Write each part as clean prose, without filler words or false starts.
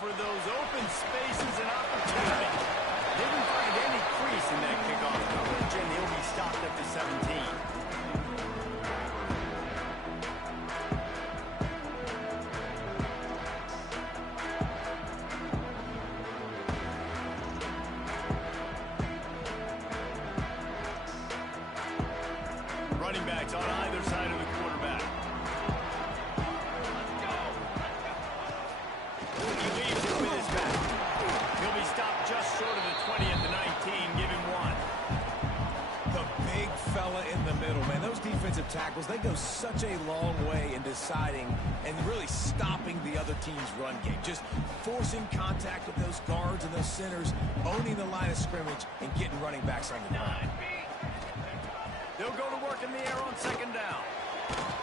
for those open spaces and opportunities. Didn't find any crease in that kickoff coverage, and he'll be stopped at the 17. Running backs on either side of the quarterback. He leaves it with his back. He'll be stopped just short of the 20 at the 19. Give him 1. The big fella in the middle, man. Those defensive tackles, they go such a long way in deciding and really stopping the other team's run game. Just forcing contact with those guards and those centers, owning the line of scrimmage, and getting running backs on the line. They'll go to work in the air on second down.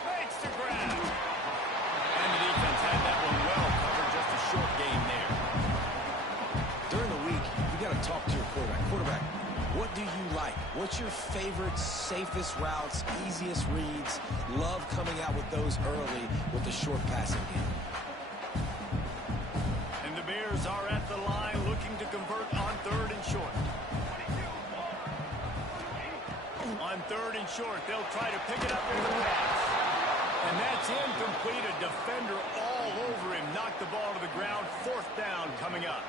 Makes the grab. And the defense had that one well covered. Just a short gain there. During the week, you got to talk to your quarterback. Quarterback, what do you like? What's your favorite, safest routes, easiest reads? Love coming out with those early with the short passing game. And the Bears are at the line looking to convert on 3rd and short. On 3rd and short, they'll try to pick it up in the pass. And that's incomplete. A defender all over him. Knocked the ball to the ground. 4th down coming up.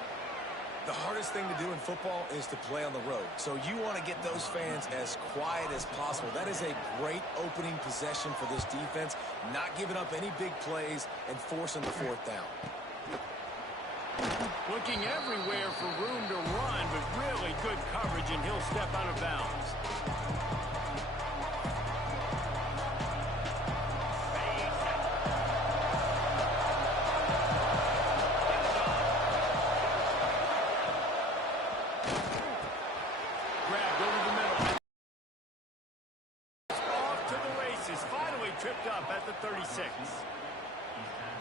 The hardest thing to do in football is to play on the road. So you want to get those fans as quiet as possible. That is a great opening possession for this defense. Not giving up any big plays and forcing the 4th down. Looking everywhere for room to run, but really good coverage, and he'll step out of bounds. Grabbed over the middle. Off to the races. Finally tripped up at the 36.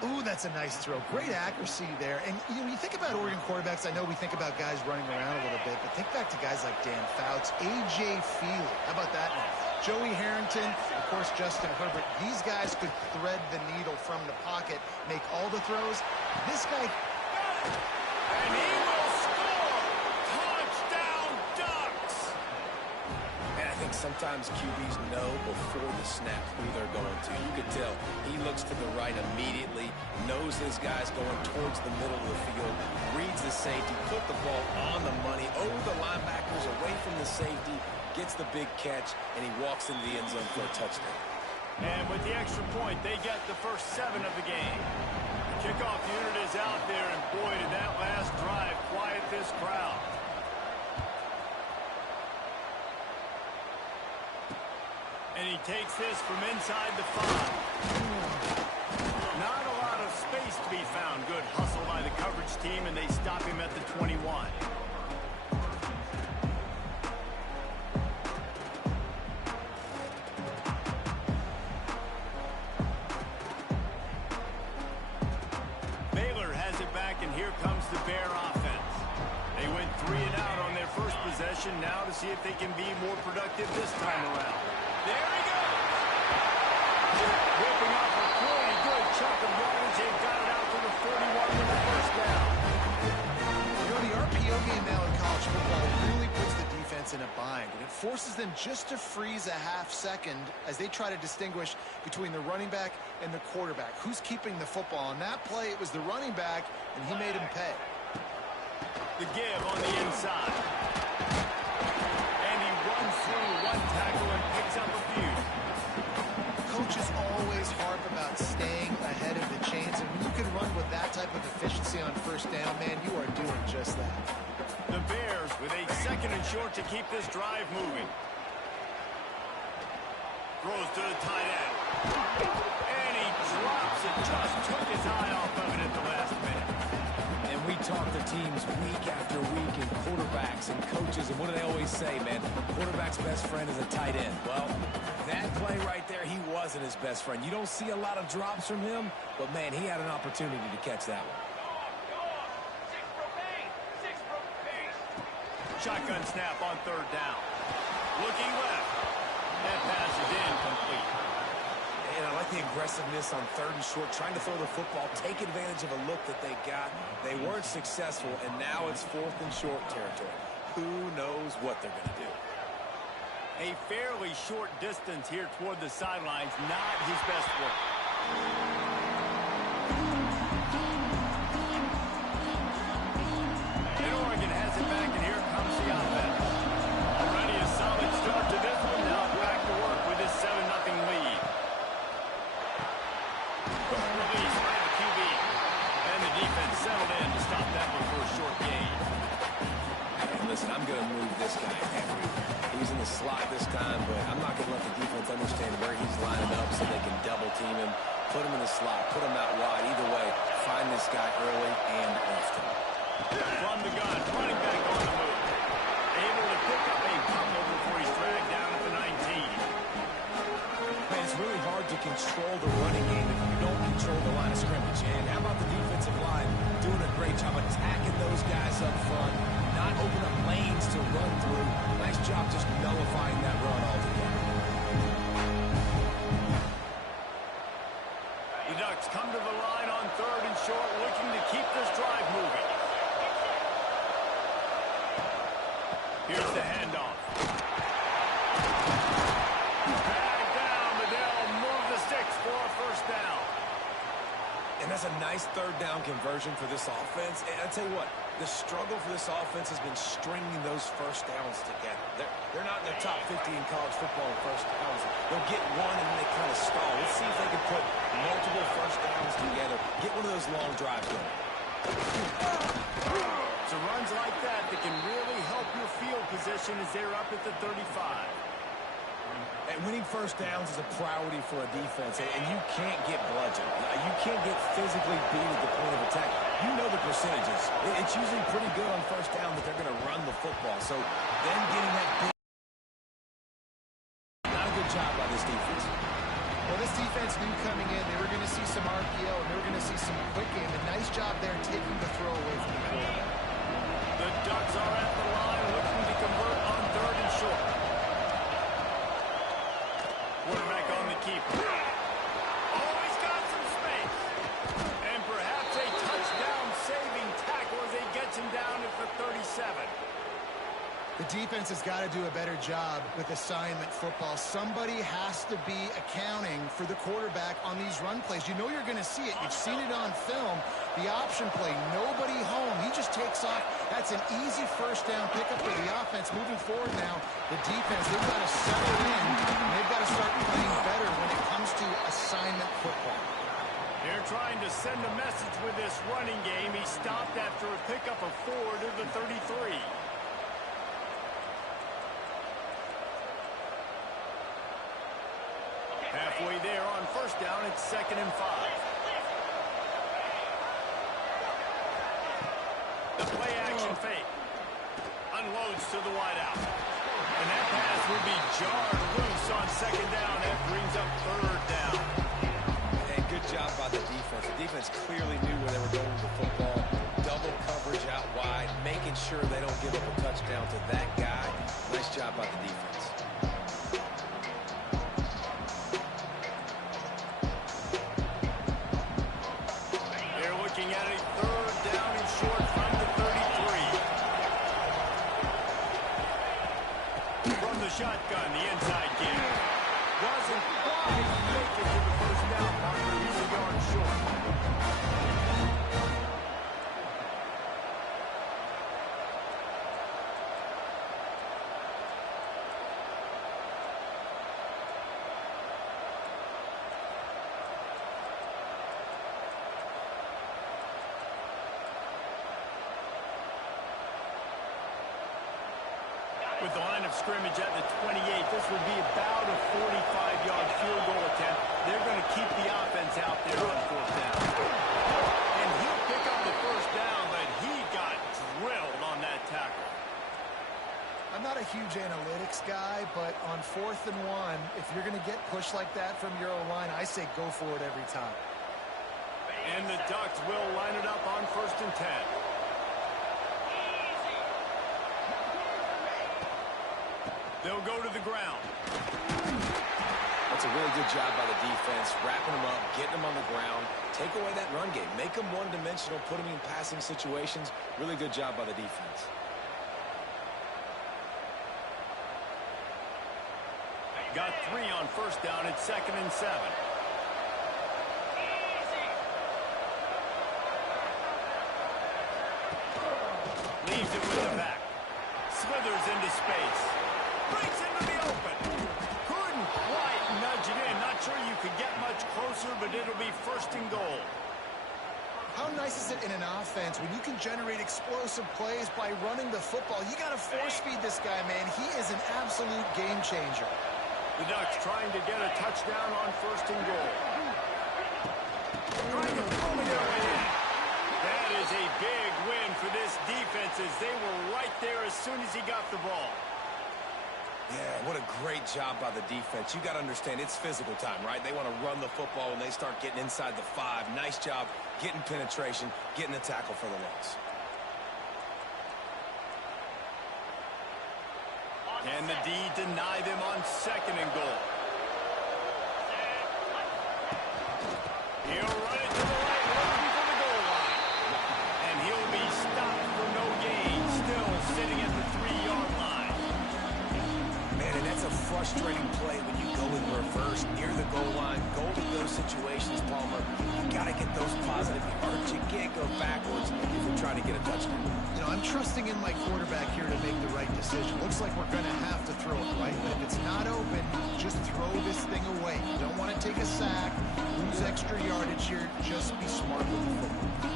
Ooh, that's a nice throw. Great accuracy there. And you know, when you think about Oregon quarterbacks, I know we think about guys running around a little bit, but think back to guys like Dan Fouts, A.J. Feely. How about that one? Joey Harrington, of course, Justin Herbert. These guys could thread the needle from the pocket, make all the throws. This guy... And he will score! Touchdown, Ducks! And I think sometimes QBs know before the snap who they're going to. You could tell he looks to the right immediately, knows his guy's going towards the middle of the field, reads the safety, put the ball on the money, over the linebackers, away from the safety, gets the big catch, and he walks into the end zone for a touchdown. And with the extra point, they get the first 7 of the game. The kickoff unit is out there, and boy, did that last drive quiet this crowd. And he takes this from inside the 5. Not a lot of space to be found. Good hustle by the coverage team, and they stop him at the 21. Baylor has it back, and here comes the Bear offense. They went 3 and out on their first possession. Now to see if they can be more productive this time around. There he goes! Whipping off a pretty good chunk of yardage. They've got it out to the 41 with the first down. You know, the RPO game now in college football really puts the defense in a bind, and it forces them just to freeze a half second as they try to distinguish between the running back and the quarterback. Who's keeping the football? On that play, it was the running back, and he made him pay. The give on the inside. And he runs through one tackle and picks up a few. Coaches always harp about staying ahead of the chains, and when you can run with that type of efficiency on first down, man, you are doing just that. The Bears with a 2nd and short to keep this drive moving. Throws to the tight end. And he drops it. Just took his eye off of it at the last minute. And we talk to teams week after week, and quarterbacks and coaches, and what do they always say, man? Quarterback's best friend is a tight end. Well, that play right there, he wasn't his best friend. You don't see a lot of drops from him, but, man, he had an opportunity to catch that one. Shotgun snap on 3rd down. Looking left. That pass is incomplete. And I like the aggressiveness on 3rd and short, trying to throw the football, take advantage of a look that they got. They weren't successful, and now it's 4th and short territory. Who knows what they're going to do? A fairly short distance here toward the sidelines, not his best work. And Oregon has it back, and here comes the offense. Already a solid start to this one. Now back to work with this 7-0 lead. Quick release by the QB. And the defense settled in to stop that one for a short gain. And listen, I'm going to move this guy everywhere. He's in the slot this time, but I'm not going to let the defense understand where he's lining up so they can double team him, put him in the slot, put him out wide. Either way, find this guy early and often. From the gun, running back on the move. Able to pick up a couple before he's dragged down at the 19. Man, it's really hard to control the running game if you don't control the line of scrimmage. And how about the defensive line doing a great job attacking those guys up front, not open up lanes to run through. Nice job just nullifying that run altogether. The Ducks come to the line on 3rd and short, looking to keep this drive moving. Here's the handoff. Bag down, but they'll move the sticks for a 1st down. And that's a nice 3rd down conversion for this offense. And I'll tell you what, the struggle for this offense has been stringing those 1st downs together. They're not in the top 50 in college football in 1st downs. They'll get one and then they kind of stall. Let's see if they can put multiple 1st downs together. Get one of those long drives going. So runs like that can really help your field position as they're up at the 35. And winning 1st downs is a priority for a defense, and you can't get bludgeoned. You can't get physically beat at the point of attack. You know the percentages. It's usually pretty good on 1st down that they're going to run the football. So then getting that big... Not a good job by this defense. Well, this defense knew coming in they were going to see some RPO and they were going to see some quick game. A nice job there taking the throw away from the quarterback. The Ducks are at the line looking to convert on 3rd and short. Quarterback on the keeper. Oh, he's got some space. And perhaps a touchdown-saving tackle as he gets him down at the 37. The defense has got to do a better job with assignment football. Somebody has to be accounting for the quarterback on these run plays. You know you're going to see it. You've seen it on film. The option play, nobody home. He just takes off. That's an easy 1st down pickup for the offense. Moving forward now, the defense, they've got to settle in, and they've got to start playing better when it comes to assignment football. They're trying to send a message with this running game. He stopped after a pickup of 4 to the 33. Halfway there on 1st down, it's 2nd and 5. The play action fake. Unloads to the wideout. And that pass will be jarred loose on 2nd down. That brings up 3rd down. And good job by the defense. The defense clearly knew where they were going with the football. Double coverage out wide, making sure they don't give up a touchdown to that guy. Nice job by the defense. Looking at a 3rd down and short from the 33. From the shotgun, the inside kick. Doesn't quite make it to the 1st down marker. He's a yard short. With the line of scrimmage at the 28, this would be about a 45-yard field goal attempt. They're going to keep the offense out there on 4th down. And he'll pick up the 1st down, but he got drilled on that tackle. I'm not a huge analytics guy, but on 4th and 1, if you're going to get pushed like that from your O-line, I say go for it every time. And the Ducks will line it up on 1st and 10. They'll go to the ground. That's a really good job by the defense, wrapping them up, getting them on the ground, take away that run game, make them one-dimensional, put them in passing situations. Really good job by the defense. Got 3 on first down. It's 2nd and 7. Leaves it with the back. Slithers into space. Breaks into the open. Couldn't quite nudge it in. Not sure you could get much closer, but it'll be 1st and goal. How nice is it in an offense when you can generate explosive plays by running the football? You got to force feed this guy, man. He is an absolute game changer. The Ducks trying to get a touchdown on 1st and goal. Trying to pull it away in. That is a big win for this defense as they were right there as soon as he got the ball. Yeah, what a great job by the defense. You got to understand, it's physical time, right? They want to run the football when they start getting inside the 5. Nice job getting penetration, getting the tackle for the loss. Can the D deny them on 2nd and goal? He'll run it to the right, looking for the goal line. And he'll be stopped for no gain, still sitting at the 3-yard line. Man, and that's a frustrating play when you go in reverse near the goal line. Goal to those situations, Palmer. You got to get those positive yards. You can't go backwards if you're trying to get a touchdown. You know, I'm trusting in my quarterback here to make the right decision. Looks like we're going to have to throw it, right? But if it's not open, just throw this thing away. You don't want to take a sack, lose extra yardage here. Just be smart with the football.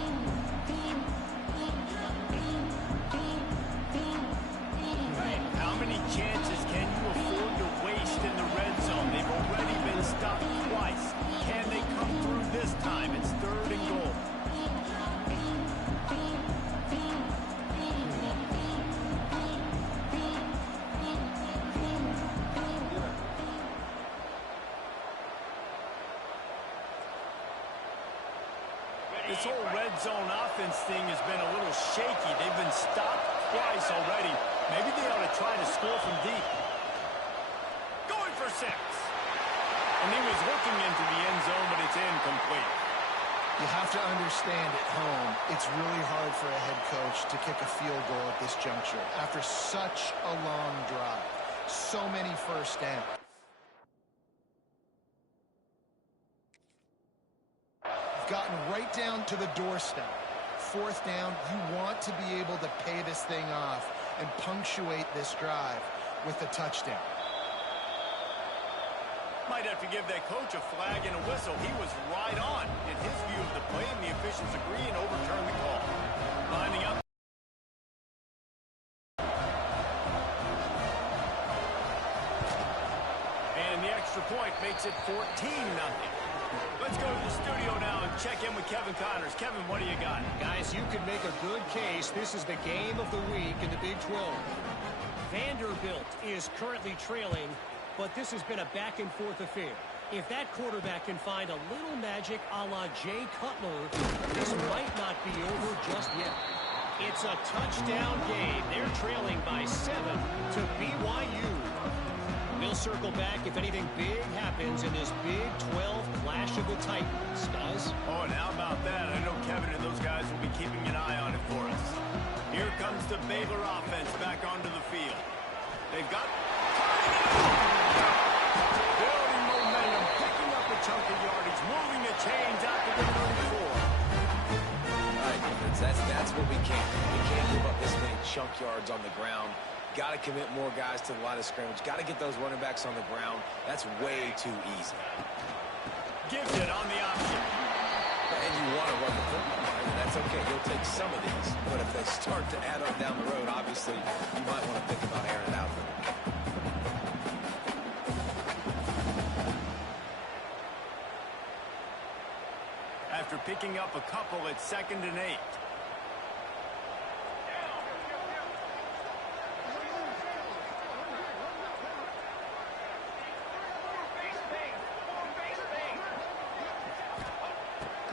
How many chances can you afford to waste in the red zone? They've already been stopped twice. Can they come through this time? It's 3rd and goal. This whole red zone offense thing has been a little shaky. They've been stopped twice already. Maybe they ought to try to score from deep. Going for 6. And he was looking into the end zone, but it's incomplete. You have to understand at home, it's really hard for a head coach to kick a field goal at this juncture after such a long drive. So many first downs. Gotten right down to the doorstep. 4th down, you want to be able to pay this thing off and punctuate this drive with a touchdown. Might have to give that coach a flag and a whistle. He was right on in his view of the play, and the officials agree and overturn the call. Lining up. And the extra point makes it 14-0. Let's go to the studio now and check in with Kevin Connors. Kevin, what do you got? Guys, you could make a good case. This is the game of the week in the Big 12. Vanderbilt is currently trailing, but this has been a back-and-forth affair. If that quarterback can find a little magic a la Jay Cutler, this might not be over just yet. It's a touchdown game. They're trailing by 7 to BYU. We'll circle back if anything big happens in this Big 12 clash of the Titans. Does? Oh, and how about that? I know Kevin and those guys will be keeping an eye on it for us. Here comes the Baylor offense back onto the field. They've got building momentum, picking up a chunk of yardage, moving the chains out to the 34. All right, defense, that's what we can't do. We can't give up this many chunk yards on the ground. Got to commit more guys to the line of scrimmage. Got to get those running backs on the ground. That's way too easy. Gives it on the option. And you want to run the football. And that's okay. You'll take some of these. But if they start to add up down the road, obviously, you might want to think about airing it out for them. After picking up a couple, it's 2nd and 8.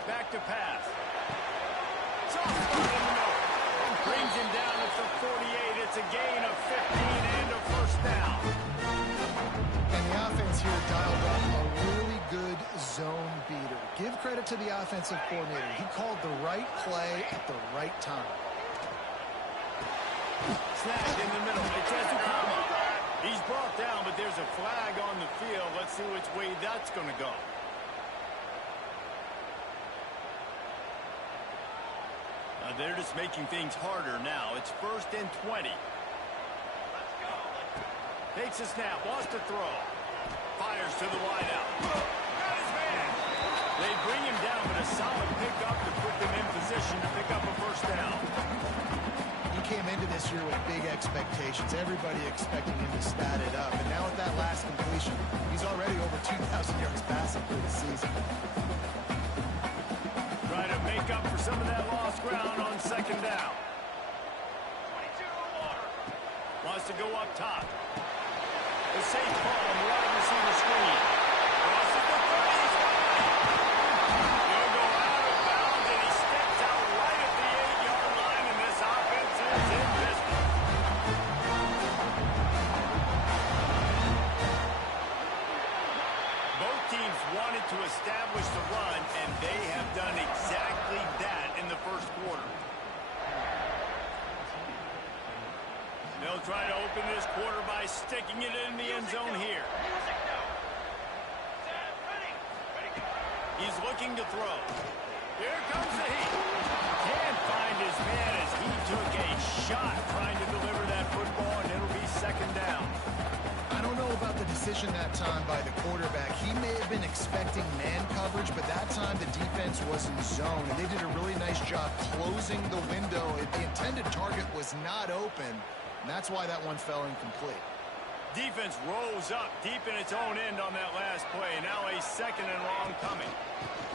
Back to pass. Soft spot in the middle. And brings him down at the 48. It's a gain of 15 and a 1st down. And the offense here dialed up a to the offensive coordinator. He called the right play at the right time. Snagged in the middle. It's Ezukama. He's brought down, but there's a flag on the field. Let's see which way that's going to go. They're just making things harder now. It's 1st and 20. Takes a snap, wants to throw. Fires to the wideout. Got his man. They bring him down, but a solid pickup to put them in position to pick up a first down. He came into this year with big expectations. Everybody expecting him to stat it up. And now with that last completion, he's already over 2,000 yards passing for the season. Trying to make up for some of that lost ground on 2nd down. Wants to go up top. A safe ball on the wide receiver screen. Crosses the 30. He'll go out of bounds, and he steps out right at the 8-yard line, and this offense is in business. Both teams wanted to establish the run, and they have done exactly that in the first quarter. They'll try to open this quarter by sticking it in the end zone here. He's looking to throw. Here comes the heat. Can't find his man as he took a shot trying to deliver that football, and it'll be 2nd down. I don't know about the decision that time by the quarterback. He may have been expecting man coverage, but that time the defense was in zone, and they did a really nice job closing the window. The intended target was not open, and that's why that one fell incomplete. Defense rolls up deep in its own end on that last play. Now a 2nd and long coming.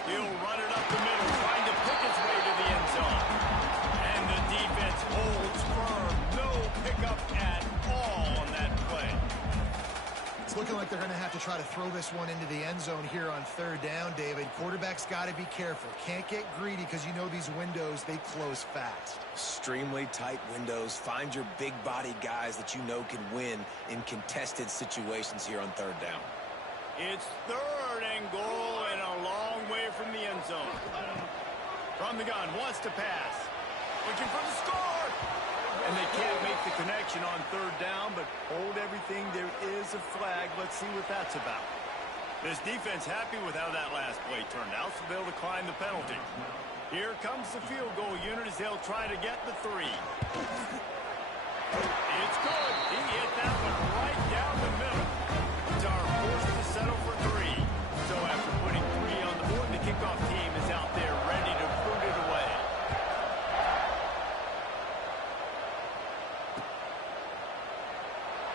He'll run it up the middle, trying to pick its way to the end zone. And the defense holds firm. No pickup at all on that play. It's looking like they're going to have to try to throw this one into the end zone here on 3rd down, David. Quarterback's got to be careful. Can't get greedy because you know these windows, they close fast. Extremely tight windows. Find your big-body guys that you know can win in contested situations here on 3rd down. It's 3rd and goal and a long way from the end zone. From the gun, wants to pass. Looking for the score. And they can't make the connection on 3rd down, but hold everything. There is a flag. Let's see what that's about. This defense happy with how that last play turned out, so they'll decline the penalty. Here comes the field goal unit as they'll try to get the 3. It's good. He hit that one right down the middle. Are forced to settle for 3. So after putting 3 on the board, the kickoff team is out there ready to put it away.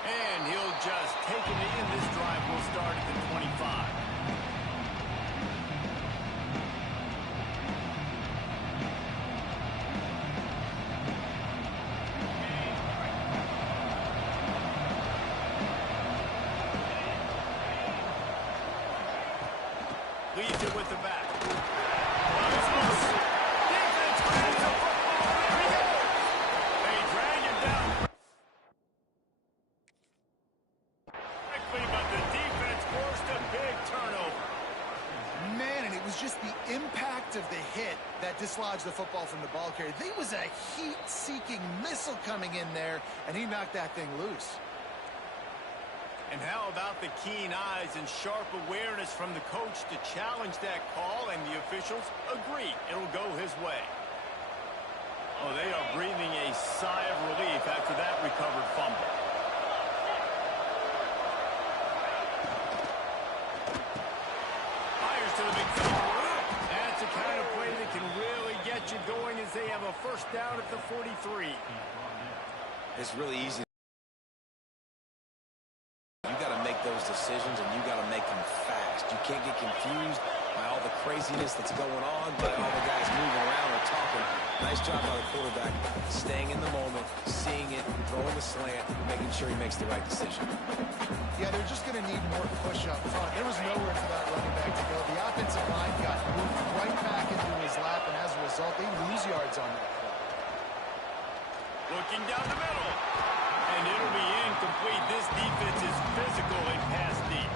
And he'll just take it in. This drive will start at the 25. Leads it with the back. Defense grabs the football. There he goes. They drag him down quickly, but the defense forced a big turnover. Man, and it was just the impact of the hit that dislodged the football from the ball carrier. There was a heat-seeking missile coming in there, and he knocked that thing loose. And how about the keen eyes and sharp awareness from the coach to challenge that call, and the officials agree it'll go his way. Oh, they are breathing a sigh of relief after that recovered fumble. Fires to the big field. That's the kind of play that can really get you going as they have a first down at the 43. It's really easy. Those decisions, and you got to make them fast. You can't get confused by all the craziness that's going on, by all the guys moving around or talking. Nice job by the quarterback, staying in the moment, seeing it, throwing the slant, making sure he makes the right decision. Yeah, they're just going to need more push up front. There was nowhere for that running back to go. The offensive line got moved right back into his lap, and as a result, they lose yards on that play. Looking down the middle. And it'll be incomplete. This defense is physical and pass deep.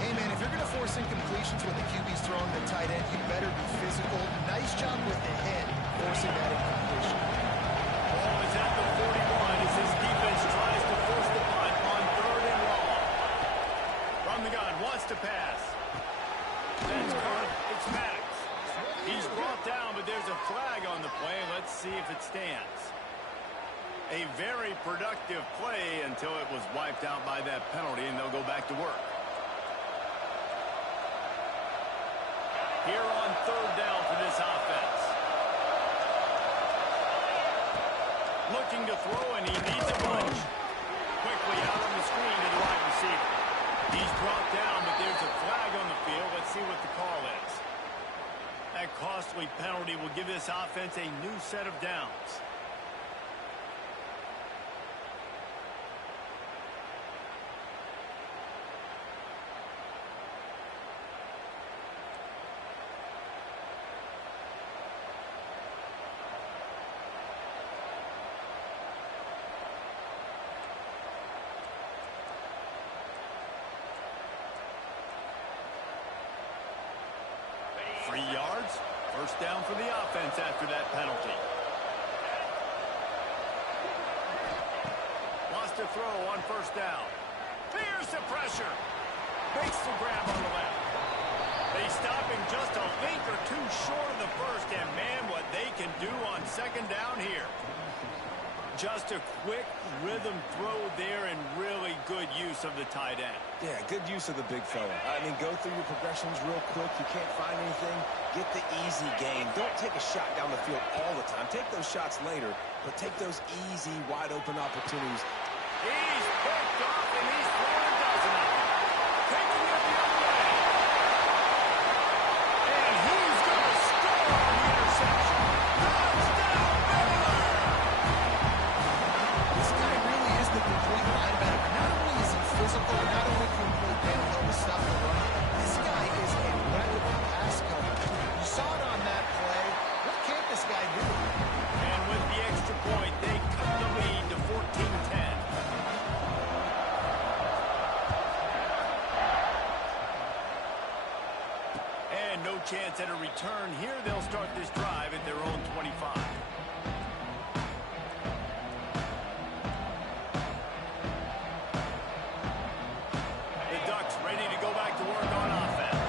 Hey, man, if you're going to force incompletions when the QB's throwing the tight end, you better be Nice job with the hit, forcing that incompletion. Ball is at the 41 as his defense tries to force the punt on 3rd and long. From the gun, wants to pass. That's caught. It's Maddox. He's brought down, but there's a flag on the play. Let's see if it stands. A very productive play until it was wiped out by that penalty, and they'll go back to work. Here on 3rd down for this offense. Looking to throw, and he needs a bunch. Quickly out on the screen to the wide receiver. He's brought down, but there's a flag on the field. Let's see what the call is. That costly penalty will give this offense a new set of downs. Yards. First down for the offense after that penalty. Wants to throw on 1st down. Here's the pressure. Makes the grab on the left. They stop him just a link or two short of the first, and man, what they can do on 2nd down here. Just a quick rhythm throw there and really good use of the tight end. Yeah, good use of the big fella. I mean, go through your progressions real quick. You can't find anything. Get the easy gain. Don't take a shot down the field all the time. Take those shots later, but take those easy, wide-open opportunities. He's picked off, and he's thrown a dozen of them. Taking it the other way. And he's going to score on the interception. Touchdown, Baylor! This guy really is the complete linebacker. Not only is he physical, not only can he play downhill to stop the run, this guy is a weapon of pass coverage. You saw it on that play. What can't this guy do? And with the extra point, they cut the lead to 14-10. And no chance at a return here. They'll start this drive at their own 25. The Ducks ready to go back to work on offense.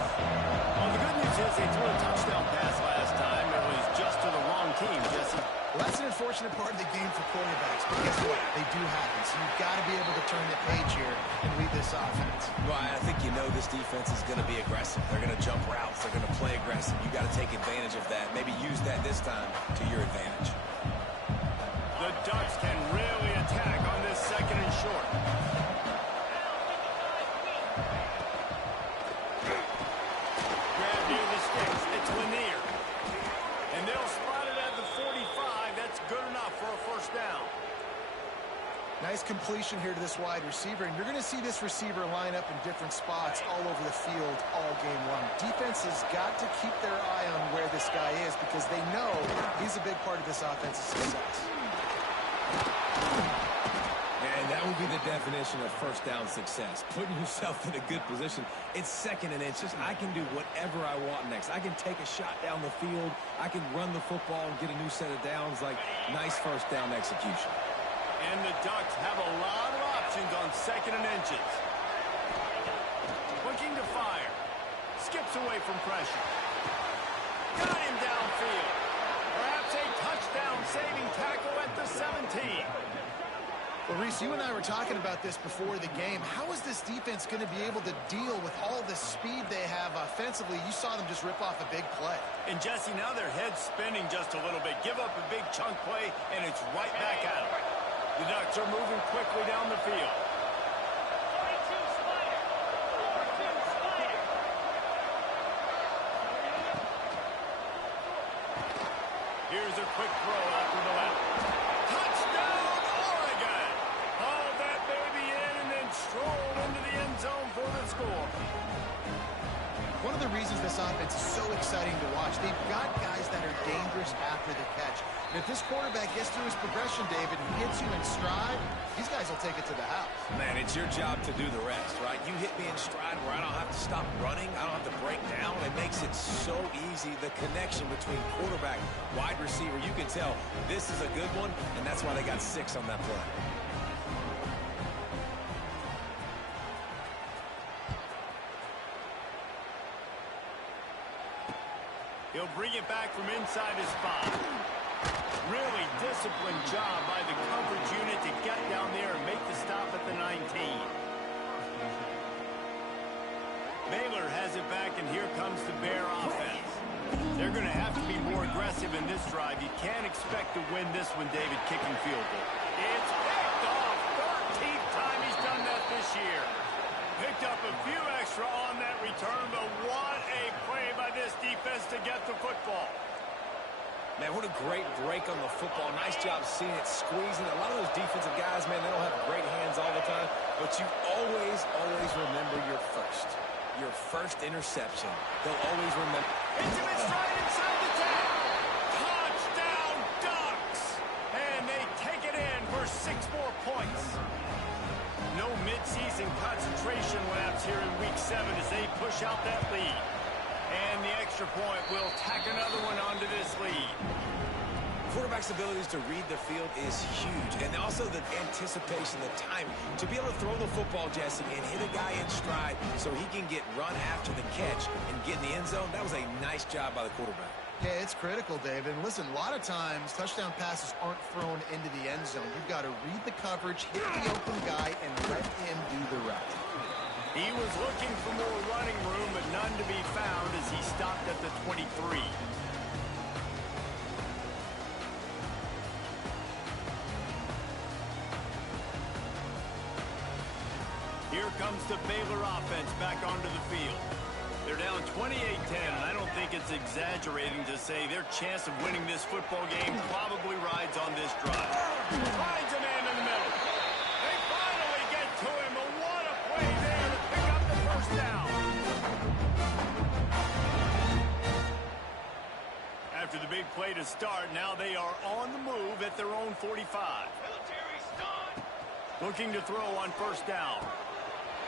Well, the good news is they threw a touchdown pass last time. It was just to the wrong team, Jesse. Well, that's an unfortunate part of the game for quarterbacks, but guess what? They do happen, so you've got to be able to turn the page here and lead this offense. Well, I think you know this defense is going to be aggressive. They're going to jump routes. They're going to play aggressive. You got to take advantage of that. Maybe use that this time to your advantage. The Ducks can really attack on this 2nd and short. Grab near the sticks. It's Lanier. And they'll spot it at the 45. That's good enough for a 1st down. Nice completion here to this wide receiver, and you're going to see this receiver line up in different spots all over the field all game long. Defense has got to keep their eye on where this guy is because they know he's a big part of this offensive success. And that would be the definition of 1st down success. Putting yourself in a good position. It's 2nd and inches. I can do whatever I want next. I can take a shot down the field. I can run the football and get a new set of downs. Like, nice 1st down execution. And the Ducks have a lot of options on 2nd and inches. Looking to fire. Skips away from pressure. Got him downfield. Perhaps a touchdown-saving tackle at the 17. Well, Reese, you and I were talking about this before the game. How is this defense going to be able to deal with all the speed they have offensively? You saw them just rip off a big play. And, Jesse, now their head's spinning just a little bit. Give up a big chunk play, and it's right back at them. The Ducks are moving quickly down the field. Here's a quick throw out to the left. Touchdown, Oregon! Hauled that baby in and then strolled into the end zone for the score. One of the reasons this offense is so exciting to watch, they've got guys that are dangerous after the catch. And if this quarterback gets through his progression, David, and hits you in stride, these guys will take it to the house. Man, it's your job to do the rest, right? You hit me in stride where I don't have to stop running. I don't have to break down. It makes it so easy see the connection between quarterback, wide receiver. You can tell this is a good one, and that's why they got 6 on that play. He'll bring it back from inside his spot. Really disciplined job by the coverage unit to get down there and make the stop at the 19. Baylor has it back, and here comes the Bear offense. They're going to have to be more aggressive in this drive. You can't expect to win this one, David, kicking field goal. It's picked off. 13th time he's done that this year. Picked up a few extra on that return, but what a play by this defense to get the football. Man, what a great break on the football. Nice job seeing it, squeezing. A lot of those defensive guys, man, they don't have great hands all the time, but you always remember your first interception. They'll always remember. Into his stride inside the 10. Touchdown, Ducks! And they take it in for 6 more points. No midseason concentration lapse here in Week 7 as they push out that lead. And the extra point will tack another one onto this lead. Quarterback's abilities to read the field is huge. And also the anticipation, the time to be able to throw the football, Jesse, and hit a guy in stride so he can get run after the catch and get in the end zone. That was a nice job by the quarterback. Yeah, it's critical, David. And listen, a lot of times touchdown passes aren't thrown into the end zone. You've got to read the coverage, hit the open guy, and let him do the rest. He was looking for more running room, but none to be found as he stopped at the 23. Here comes the Baylor offense back onto the field. They're down 28-10, and I don't think it's exaggerating to say their chance of winning this football game probably rides on this drive. Finds a man in the middle. They finally get to him, but what a play there to pick up the first down. After the big play to start, now they are on the move at their own 45. Looking to throw on first down.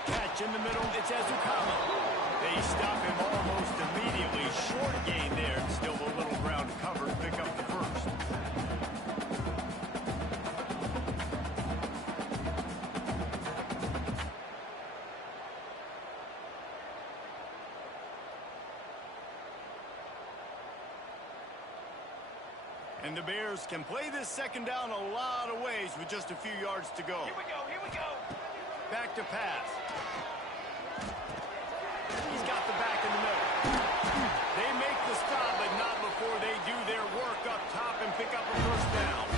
Catch in the middle, it's Ezukama. They stop him almost immediately. Short gain there. Still a little ground covered. Pick up the first. And the Bears can play this second down a lot of ways with just a few yards to go. Here we go. Back to pass. He's got the back in the middle. They make the stop, but not before they do their work up top and pick up a first down.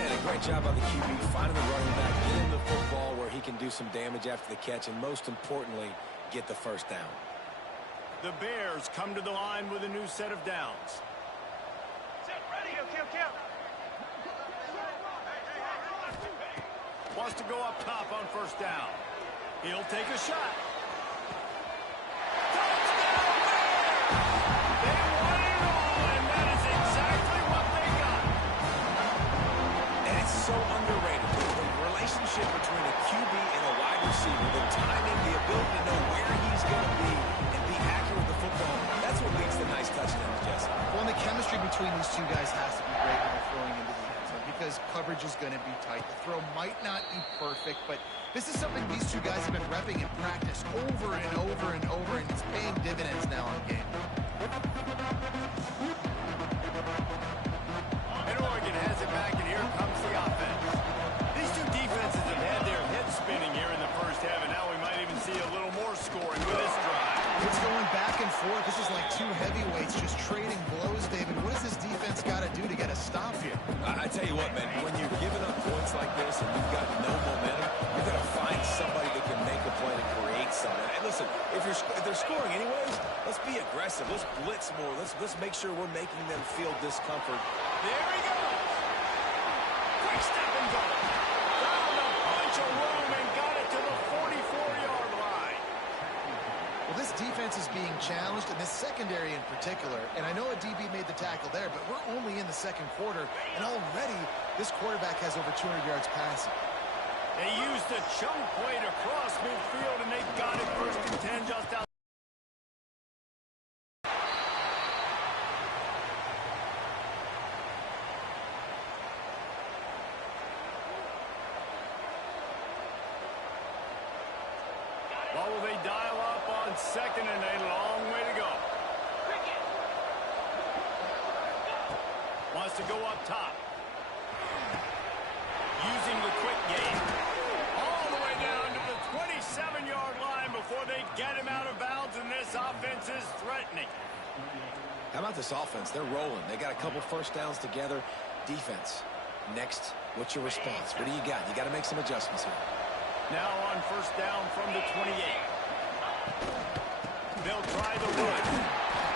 And a great job by the QB finding the running back, getting the football where he can do some damage after the catch, and most importantly, get the first down. The Bears come to the line with a new set of downs. Wants to go up top on first down. He'll take a shot. Touchdown Bears! They won it all, and that is exactly what they got. And it's so underrated. The relationship between a QB and a wide receiver, the timing, the ability to know where he's going to be and be accurate with the football, that's what leads to nice touchdowns, Jesse. Well, and the chemistry between these two guys has to be great when they're throwing into the end zone because coverage is going to be tight. The throw might not be perfect, but this is something these two guys have been repping in practice over and over and over, and it's paying dividends now on game. And Oregon has it back, and here comes the offense. These two defenses have had their heads spinning here in the first half, and now we might even see a little more scoring with this drive. It's going back and forth. This is like two heavyweights just trading blows, David. What does this defense got to do to get a stop here? I tell you what, man, when you're giving up points like this and you've got no momentum, you're going to find somebody that can make a play to create something. And listen, if they're scoring anyways, let's be aggressive. Let's blitz more. Let's make sure we're making them feel discomfort. There he goes. Quick step and go. Found a bunch of room and got it to the 44-yard line. Well, this defense is being challenged, and this secondary in particular. And I know a DB made the tackle there, but we're only in the second quarter, and already this quarterback has over 200 yards passing. They used a chunk play to cross midfield, and they got it first and 10 just out. second and a long way to go. Wants to go up top. Using the quick game. All the way down to the 27-yard line before they get him out of bounds, and this offense is threatening. How about this offense? They're rolling. They got a couple first downs together. Defense. Next, what's your response? What do you got? You got to make some adjustments here. Now on first down from the 28. They'll try the run.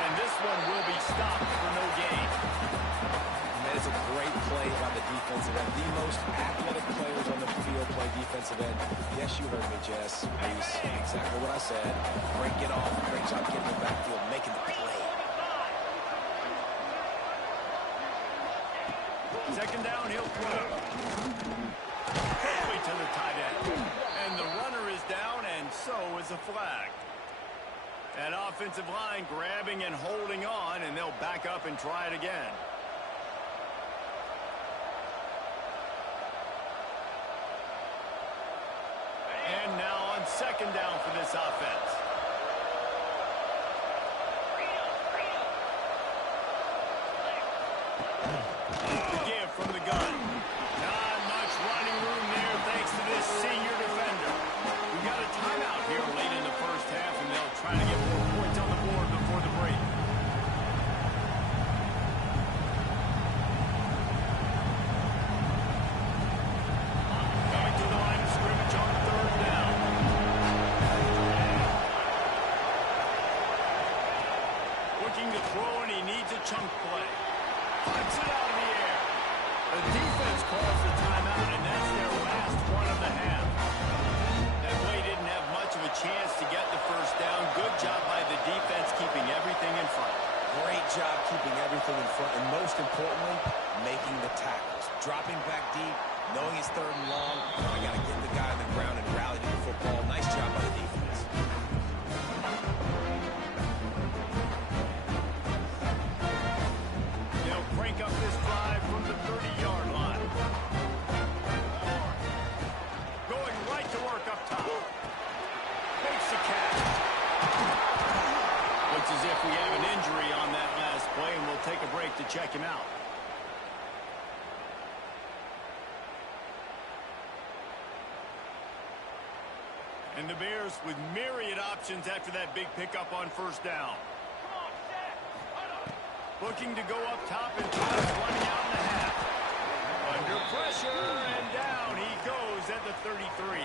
And this one will be stopped for no gain. And that is a great play by the defensive end. The most athletic players on the field play defensive end. Yes, you heard me, Jess. I use exactly what I said. Break it off. Great job getting the backfield, making the play. Second down, he'll throw. Quickly to the tight end. And the runner is down, and so is a flag. That offensive line grabbing and holding on, and they'll back up and try it again. And now on second down for this offense. Give from the gun. Not much running room there thanks to this senior defender. We've got a timeout here late in the first half, and they'll try to get more points on the board before the break. Coming to the line of scrimmage on third down. Looking to throw, and he needs a chunk play. Puts it out of the air. The defense calls the timeout, and that's their last one of the half. That play didn't have much of a chance to get the first down. Good job by the defense keeping everything in front. Great job keeping everything in front, and most importantly, making the tackles. Dropping back deep, knowing it's third and long. I got to get the guy on the ground and rally to the football. Nice job by the defense. They'll crank up this drive from the 30-yard line. Going right to work up top. Makes the catch. Looks as if we have an injury on that last play, and we'll take a break to check him out. And the Bears with myriad options after that big pickup on first down. Looking to go up top, and Todd's running out in the half. Under pressure, and down he goes at the 33.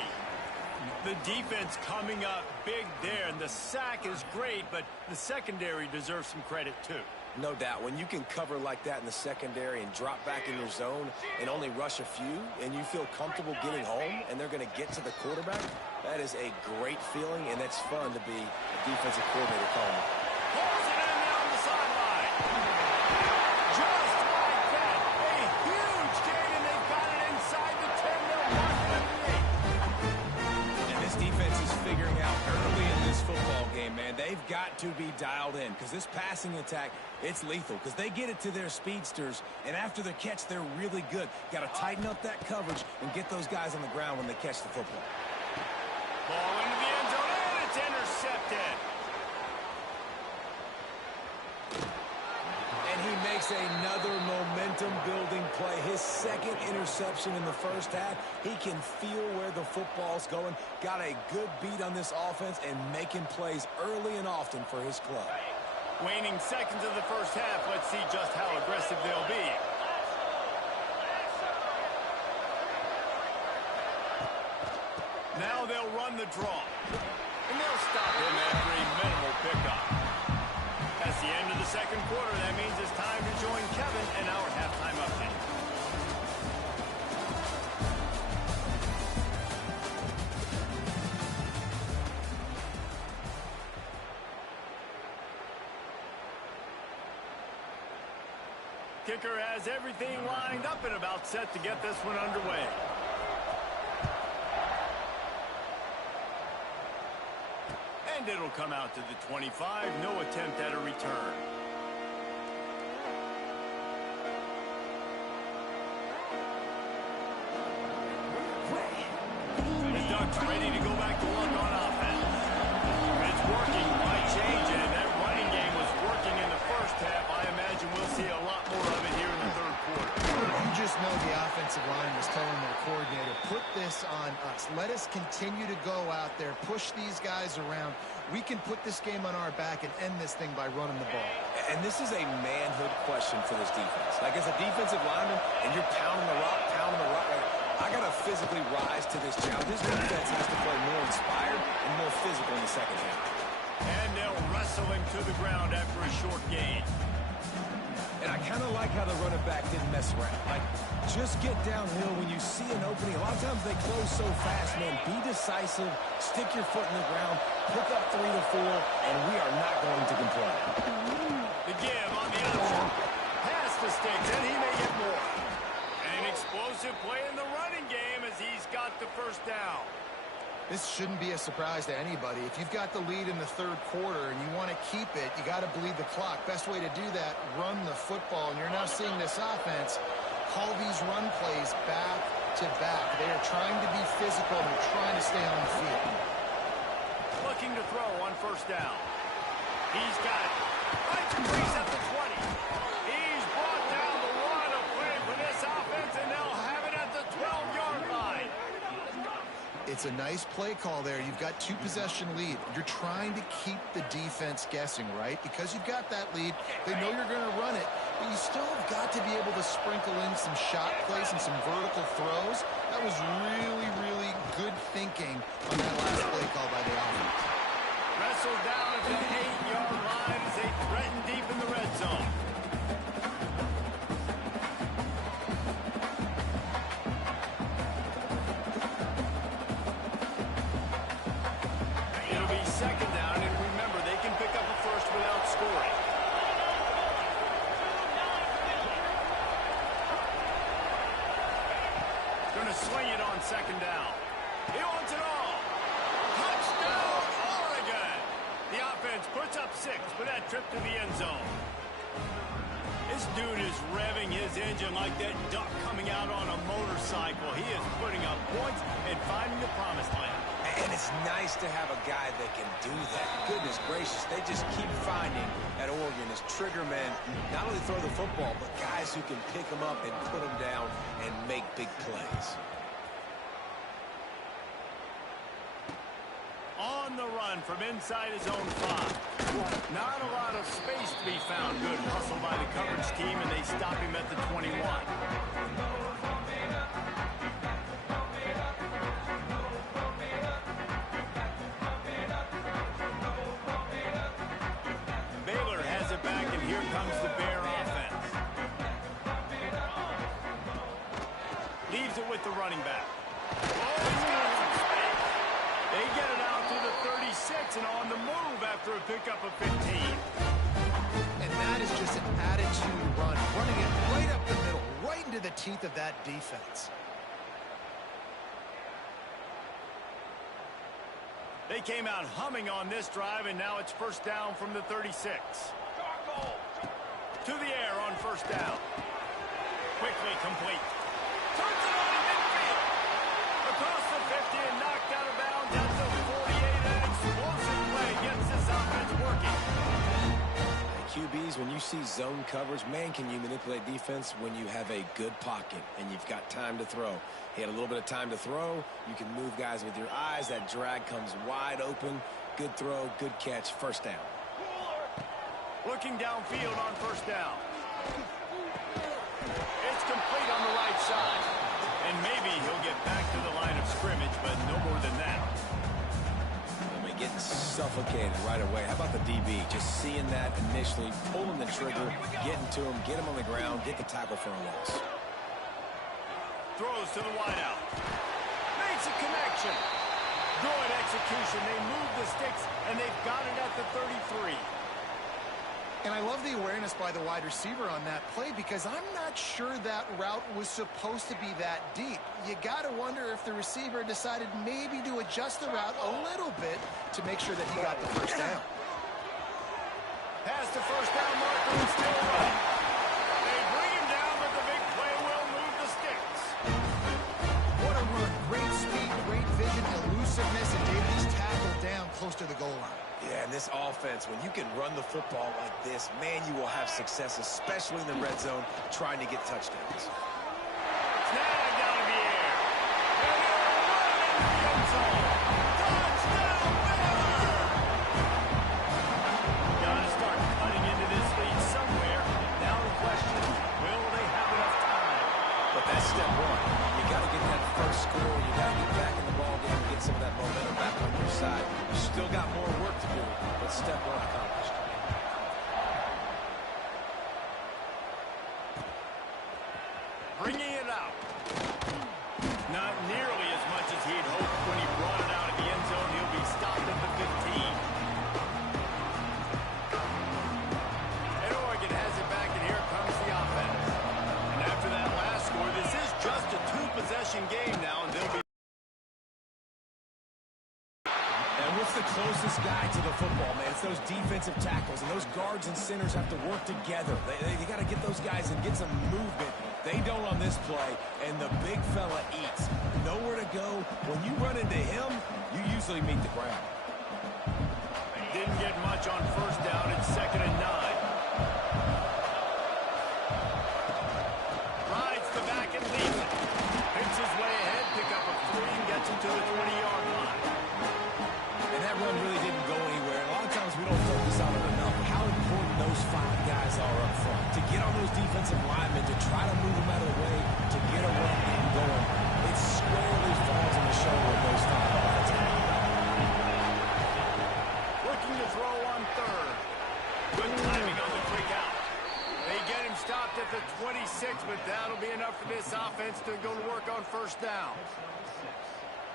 The defense coming up big there, and the sack is great, but the secondary deserves some credit too. No doubt. When you can cover like that in the secondary and drop back in your zone and only rush a few, and you feel comfortable getting home, and they're going to get to the quarterback, that is a great feeling, and it's fun to be a defensive coordinator calling it. Pulls it in down the sideline. Just like that. A huge gain, and they've got it inside the 10. They'll mark them late. And this defense is figuring out early in this football game, man. They've got to be dialed in because this passing attack, it's lethal because they get it to their speedsters, and after the catch, they're really good. Got to tighten up that coverage and get those guys on the ground when they catch the football. Ball into the end zone, and it's intercepted. And he makes another momentum-building play. His second interception in the first half. He can feel where the football's going. Got a good beat on this offense and making plays early and often for his club. Waning seconds of the first half. Let's see just how aggressive they'll be. Now they'll run the draw. And they'll stop him after a minimal pickup. That's the end of the second quarter. That means it's time to join Kevin in our halftime update. Kicker has everything lined up and about set to get this one underway. And it'll come out to the 25. No attempt at a return. The Ducks ready to go back to work on offense. It's working. there, push these guys around. We can put this game on our back and end this thing by running the ball. And this is a manhood question for this defense. Like, as a defensive lineman, and you're pounding the rock, I got to physically rise to this challenge. This defense has to play more inspired and more physical in the second half. And they'll wrestle him to the ground after a short gain. And I kind of like how the running back didn't mess around. Like, just get downhill when you see an opening. A lot of times they close so fast, man. Be decisive, stick your foot in the ground, pick up 3 to 4, and we are not going to complain. The give on the option. Pass to Sticks, and he may get more. An explosive play in the running game as he's got the first down. This shouldn't be a surprise to anybody. If you've got the lead in the third quarter and you want to keep it, you got to bleed the clock. Best way to do that, run the football. And you're now seeing this offense call these run plays back to back. They are trying to be physical and they're trying to stay on the field. Looking to throw on first down. He's got it. Right to crease at the 20. He's brought down the run of play for this offense, and they'll have it at the 12-yard line. It's a nice play call there. You've got 2-possession lead. You're trying to keep the defense guessing, right? Because you've got that lead. They know you're going to run it, but you still have got to be able to sprinkle in some shot plays and some vertical throws. That was really, really good thinking on that last play call by the offense. Wrestled down at the 8-yard line as they threaten deep in the red zone. It'll be second down, and remember, they can pick up a first without scoring. Going to swing it on second down. He wants it all. Touchdown, Oregon. The offense puts up 6 for that trip to the end zone. This dude is revving his engine like that duck coming out on a motorcycle. He is putting up points and finding the promised land. And it's nice to have a guy that can do that. Goodness gracious, they just keep finding at Oregon as trigger men, not only throw the football, but guys who can pick them up and put them down and make big plays. On the run from inside his own 5. Not a lot of space to be found. Good hustle by the coverage team, and they stop him at the 21. Baylor has it back, and here comes the Bear offense. Leaves it with the running back. Oh, he's got some space. They get it out to the 36 and on the move after a pickup of 15. And that is just an attitude run, running it right up the middle, right into the teeth of that defense. They came out humming on this drive, and now it's first down from the 36. To the air on first down. Quickly complete. Turns it on in midfield. Across the 50 and knocked out of bounds at the 48. An explosive play gets this offense working. QBs, when you see zone coverage, man, can you manipulate defense when you have a good pocket and you've got time to throw. He had a little bit of time to throw. You can move guys with your eyes. That drag comes wide open. Good throw, good catch, first down. Looking downfield on first down. It's complete on the right side. And maybe he'll get back to the line of scrimmage, but no more than that. Getting suffocated right away. How about the DB? Just seeing that initially, pulling the trigger, getting to him, get him on the ground, get the tackle for a loss. Throws to the wideout. Makes a connection. Good execution. They move the sticks, and they've got it at the 33. And I love the awareness by the wide receiver on that play because I'm not sure that route was supposed to be that deep. You got to wonder if the receiver decided maybe to adjust the route a little bit to make sure that he got the first down. Pass the first down marker and still running. They bring him down, but the big play will move the sticks. What a run. Great speed, great vision, elusiveness, and Davies tackled down close to the goal line. Yeah, and this offense, when you can run the football like this, man, you will have success, especially in the red zone, trying to get touchdowns. Snagged out of the air. And they're running in the end zone. Touchdown! bringing it out. Not nearly as much as he'd hoped when he brought it out of the end zone. He'll be stopped at the 15. And Oregon has it back, and here comes the offense. And after that last score, this is just a two-possession game now, and they'll be... What's the closest guy to the football, man? It's those defensive tackles, and those guards and centers have to work together. They got to get those guys and get some movement. They don't on this play, and the big fella eats. Nowhere to go. When you run into him, you usually meet the ground. Didn't get much on first down. It's 2nd and 9. Rides the back and leads it. Picks his way ahead, pick up a 3, and gets it to the 20-yard line. And that run really didn't go anywhere. A lot of times we don't focus on it enough. How important those 5 guys are up front. To get on those defensive linemen, to try to move them out of the way, to get a run and going. It squarely falls on the shoulder of those 5 offensive linemen. Looking to throw on 3rd. Good timing on the quick out. They get him stopped at the 26, but that'll be enough for this offense to go to work on first down.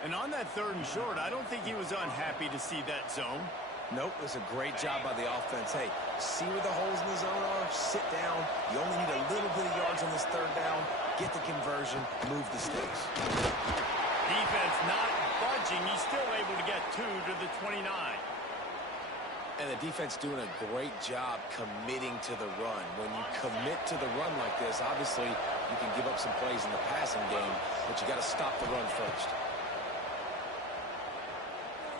And on that 3rd and short, I don't think he was unhappy to see that zone. Nope, it was a great job by the offense. Hey, see where the holes in the zone are? Sit down. You only need a little bit of yards on this 3rd down. Get the conversion. Move the sticks. Defense not budging. He's still able to get 2 to the 29. And the defense doing a great job committing to the run. When you commit to the run like this, obviously you can give up some plays in the passing game, but you got to stop the run first.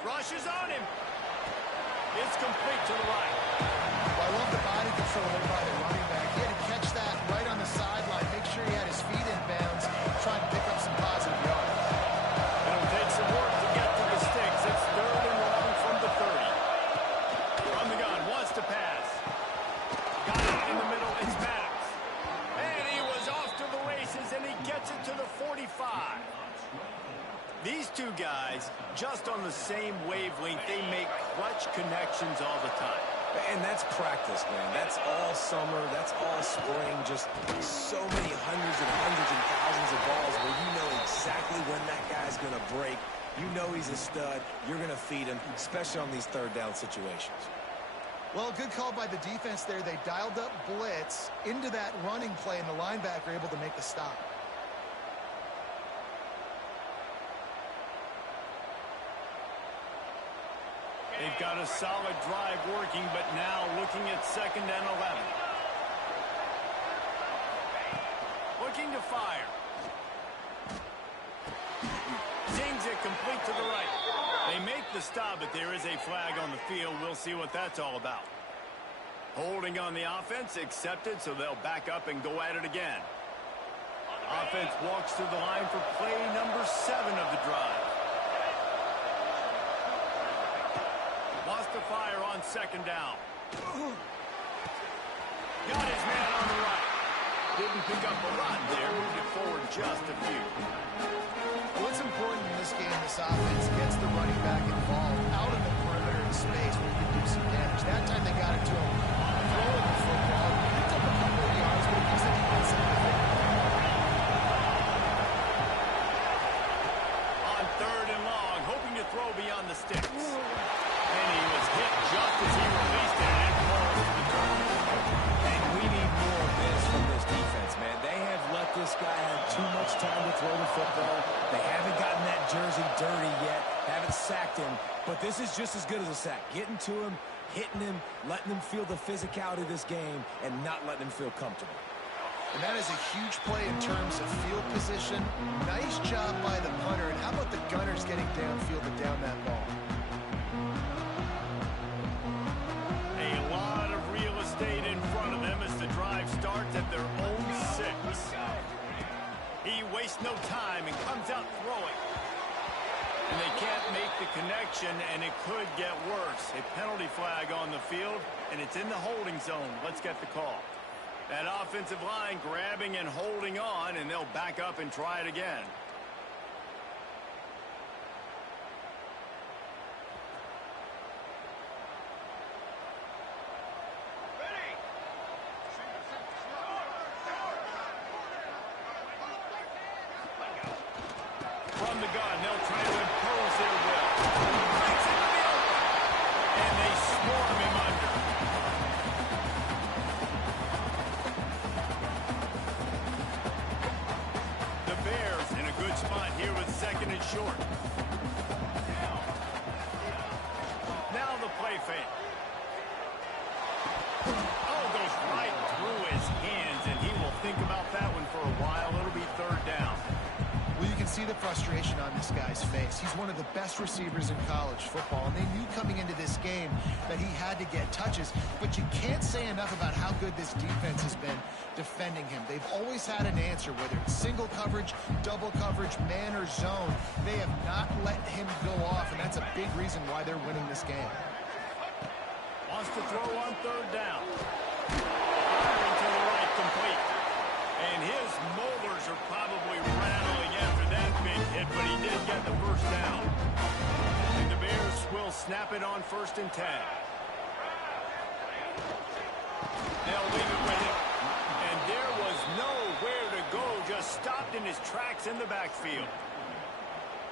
Rushes on him. It's complete to the right. Well, I love the body control there by the running back. He had to catch that right on the sideline, make sure he had his feet in bounds, trying to pick up some positive yards. It'll take some work to get to the sticks. It's 3rd and long from the 30. On the gun, wants to pass. Got it in the middle. It's Maddox. And he was off to the races, and he gets it to the 45. These 2 guys, just on the same wavelength, they make clutch connections all the time. And that's practice, man. That's all summer. That's all spring. Just so many hundreds and thousands of balls where you know exactly when that guy's going to break. You know he's a stud. You're going to feed him, especially on these 3rd down situations. Well, good call by the defense there. They dialed up blitz into that running play, and the linebacker able to make the stop. They've got a solid drive working, but now looking at 2nd and 11. Looking to fire. Zings it complete to the right. They make the stop, but there is a flag on the field. We'll see what that's all about. Holding on the offense, accepted, so they'll back up and go at it again. Offense walks to the line for play number 7 of the drive. Wants to fire on 2nd down. Got his man on the right. Didn't pick up a lot there. Moved it forward just a few. What's important in this game, this offense gets the running back involved out of the perimeter in space where you can do some damage. That time they got it to him. Throwing the football. Picked up a couple of yards, but it gives the defense something to think about. On 3rd and long, hoping to throw beyond the sticks. And he was hit just as he released it, and it falls to the turn. And we need more of this from this defense, man. They have let this guy have too much time to throw the football. They haven't gotten that jersey dirty yet, haven't sacked him, but this is just as good as a sack. Getting to him, hitting him, letting him feel the physicality of this game, and not letting him feel comfortable. And that is a huge play in terms of field position. Nice job by the punter. And how about the gunners getting downfield to down that ball? A lot of real estate in front of them as the drive starts at their own 6. He wastes no time and comes out throwing. And they can't make the connection, and it could get worse. A penalty flag on the field, and it's in the holding zone. Let's get the call. That offensive line grabbing and holding on, and they'll back up and try it again. Oh, goes right through his hands, and he will think about that one for a while. It'll be third down. Well, you can see the frustration on this guy's face. He's one of the best receivers in college football, and they knew coming into this game that he had to get touches, but you can't say enough about how good this defense has been defending him. They've always had an answer, whether it's single coverage, double coverage, man or zone. They have not let him go off, and that's a big reason why they're winning this game. Wants to throw on third down. Firing to the right, complete. And his molars are probably rattling after that big hit, but he did get the first down. And the Bears will snap it on 1st and 10. They'll leave it with him. And there was nowhere to go, just stopped in his tracks in the backfield.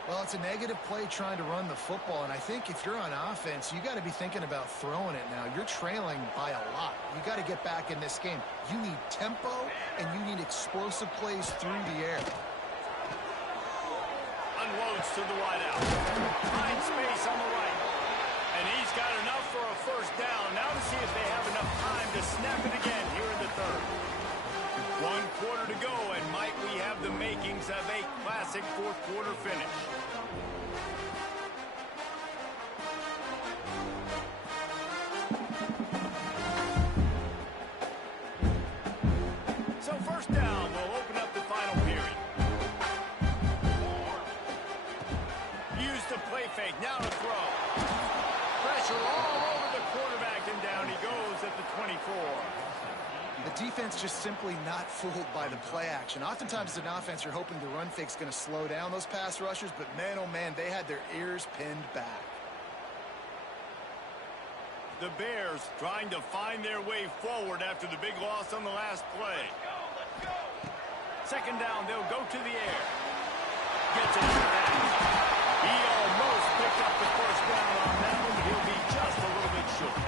Well, it's a negative play trying to run the football, and I think if you're on offense, you got to be thinking about throwing it now. You're trailing by a lot. You got to get back in this game. You need tempo, and you need explosive plays through the air. Unloads to the wide out. Finds space on the right. And he's got enough for a first down. Now to see if they have enough time to snap it again here in the third. 1 quarter to go, and might we have the makings of a classic fourth quarter finish. So first down will open up the final period. Use the play fake, now to throw. Pressure all over the quarterback, and down he goes at the 24. The defense just simply not fooled by the play action. Oftentimes as an offense, you're hoping the run fake's going to slow down those pass rushers, but man, oh man, they had their ears pinned back. The Bears trying to find their way forward after the big loss on the last play. Second down, they'll go to the air. Gets it back. He almost picked up the first down on that one, but he'll be just a little bit short.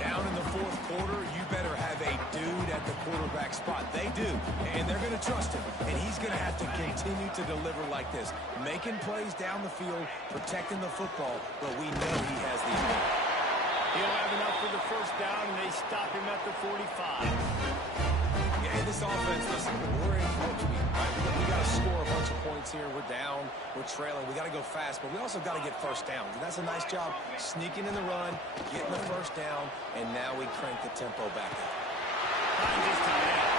Down in the fourth quarter, you better have a dude at the quarterback spot. They do, and they're going to trust him, and he's going to have to continue to deliver like this, making plays down the field, protecting the football, but we know he has the ability. He'll have enough for the first down, and they stop him at the 45. Yeah, and this offense, listen, we're in close. We got to score a bunch of points here. We're down. We're trailing. We got to go fast, but we also got to get first down. And that's a nice job sneaking in the run, getting the first down, and now we crank the tempo back up. Finds his tight end.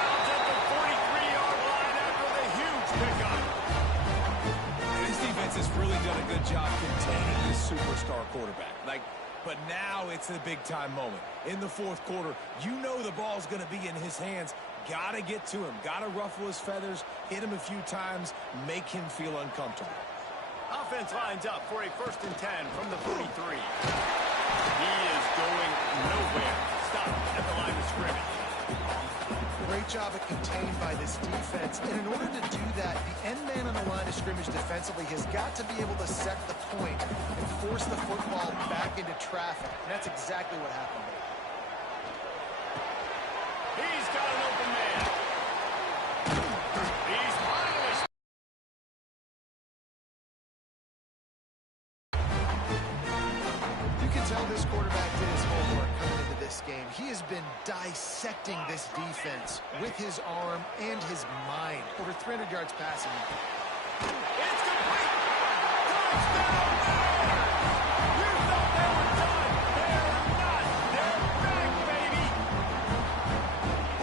Out at the 43-yard line after the huge pickup. And this defense has really done a good job containing this superstar quarterback. But now it's a big-time moment. In the fourth quarter, you know the ball's going to be in his hands. Got to get to him. Got to ruffle his feathers, hit him a few times, make him feel uncomfortable. Offense lines up for a 1st and 10 from the 43. He is going nowhere. Stop at the line of scrimmage. Great job at contained by this defense. And in order to do that, the end man on the line of scrimmage defensively has got to be able to set the point and force the football back into traffic. And that's exactly what happened there. He's got an open man. He's finally... You can tell this quarterback did his homework coming into this game. He has been dissecting this defense with his arm and his mind. Over 300 yards passing. It's complete. Touchdown, Bears! You thought they were done. They're not. They're back, baby.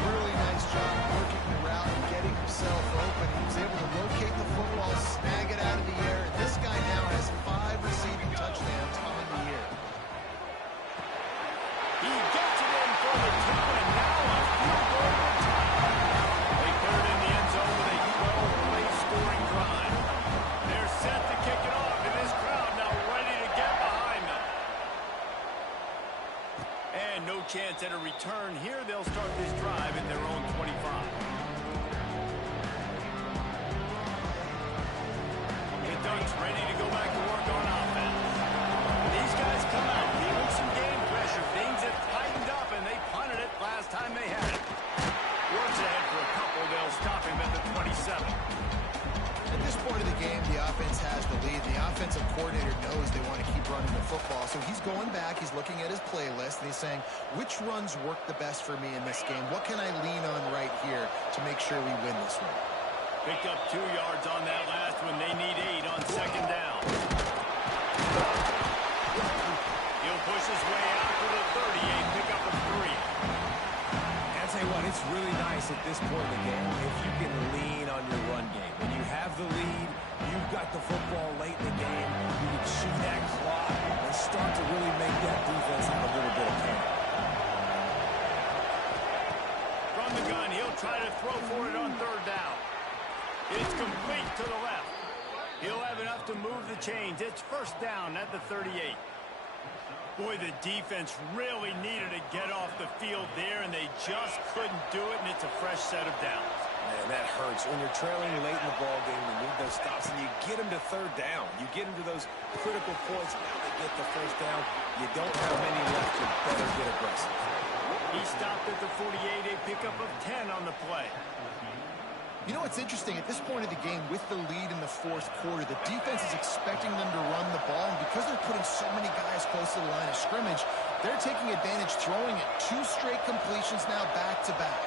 Really nice job working the route and getting himself open. He was able to locate the football, snag it out of the air, and this guy now has 5 receiving touchdowns on the year. He gets it in for the 2, and now a field goal return. They put it in the end zone with a 12-play scoring drive. They're set to kick it off, and this crowd now ready to get behind them. And no chance at a return here. They'll start this drive at their own 25. The Ducks ready to go back to work on offense. These guys come out feeling some game pressure. Things have tightened up, and they punted it last time they had it. Works ahead for a couple. They'll stop him at the 27. At this point of the game, the offense has the lead. The offensive coordinator knows they want to keep running the football, so he's going back. He's looking at his playlist, and he's saying, which runs work the best for me in this game? What can I lean on right here to make sure we win this one? Picked up 2 yards on that last one. They need 8 on second down. He'll push his way out to the 38, pick up a 3. I'll tell you what, it's really nice at this point in the game if you can lean on your run game. When you have the lead, you've got the football late in the game, you can shoot that clock and start to really make that defense have a little bit of panic. From the gun, he'll try to throw for it on third down. It's complete to the left. He'll have enough to move the chains. It's first down at the 38. Boy, the defense really needed to get off the field there, and they just couldn't do it, and it's a fresh set of downs. Man, that hurts. When you're trailing late in the ball game, you need those stops, and you get them to third down. You get them to those critical points. Now they get the first down. You don't have many left. You better get aggressive. He stopped at the 48, a pickup of 10 on the play. You know what's interesting? At this point of the game, with the lead in the fourth quarter, the defense is expecting them to run the ball, and because they're putting so many guys close to the line of scrimmage, they're taking advantage, throwing it. 2 straight completions now back-to-back.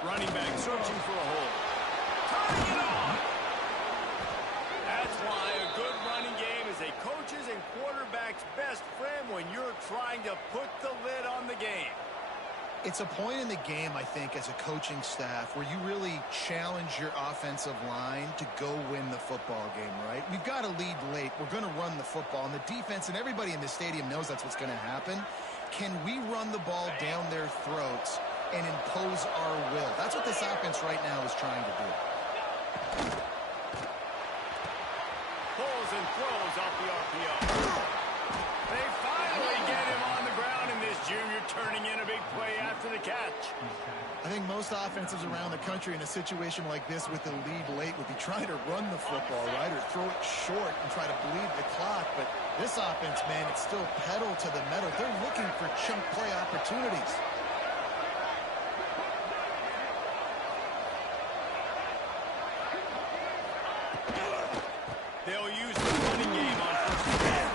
Running back searching for a hole. Tying it off! That's why a good running game is a coach's and quarterback's best friend when you're trying to put the lid on the game. It's a point in the game, I think, as a coaching staff where you really challenge your offensive line to go win the football game, right? We've got to lead late. We're going to run the football, and the defense and everybody in the stadium knows that's what's going to happen. Can we run the ball down their throats and impose our will? That's what this offense right now is trying to do. Pulls and throws off the RPO. They finally get him on the ground, and this junior turning in a big play after the catch. I think most offenses around the country in a situation like this with the lead late would be trying to run the football, right, or throw it short and try to bleed the clock. But this offense, man, it's still pedal to the metal. They're looking for chunk play opportunities. They'll use the running game on first down.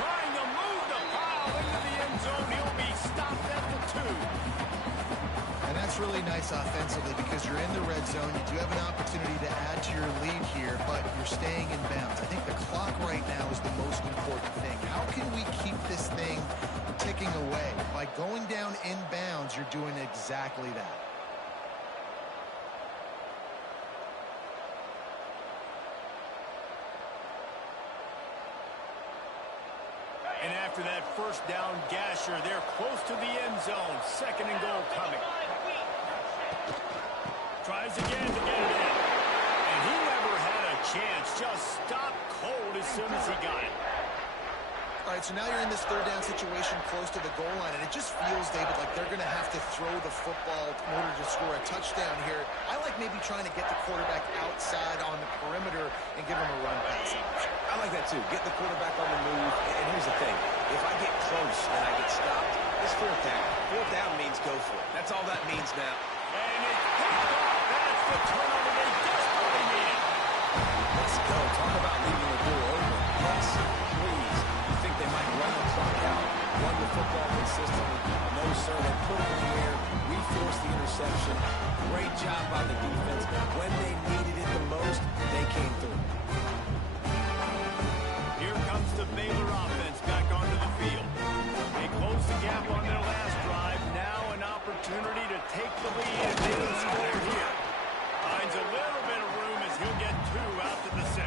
Trying to move the pile into the end zone. He'll be stopped at the 2. And that's really nice offensively because you're in the red zone. You do have an opportunity to add to your lead here, but you're staying in bounds. I think the clock right now is the most important thing. How can we keep this thing ticking away? By going down in bounds, you're doing exactly that. And after that first down gasher, they're close to the end zone. Second and goal coming. Tries again to get it in. And he never had a chance. Just stopped cold as soon as he got it. All right, so now you're in this third down situation close to the goal line, and it just feels, David, like they're going to have to throw the football in order to score a touchdown here. I like maybe trying to get the quarterback outside on the perimeter and give him a run pass option. I like that too. Get the quarterback on the move. And here's the thing. If I get close and I get stopped, it's fourth down. Fourth down means go for it. That's all that means now. And it's picked off. That's the turnover they desperately needed. Let's go. Talk about leaving the door open. Yes, please. You think they might run the clock out, run the football consistently? No, sir. They put it in the air. We forced the interception. Great job by the defense. When they needed it the most, they came through. Here comes the Baylor offense back onto the field. They closed the gap on their last drive. Now an opportunity to take the lead if they don't score here. Finds a little bit of room as he'll get 2 out to the 6.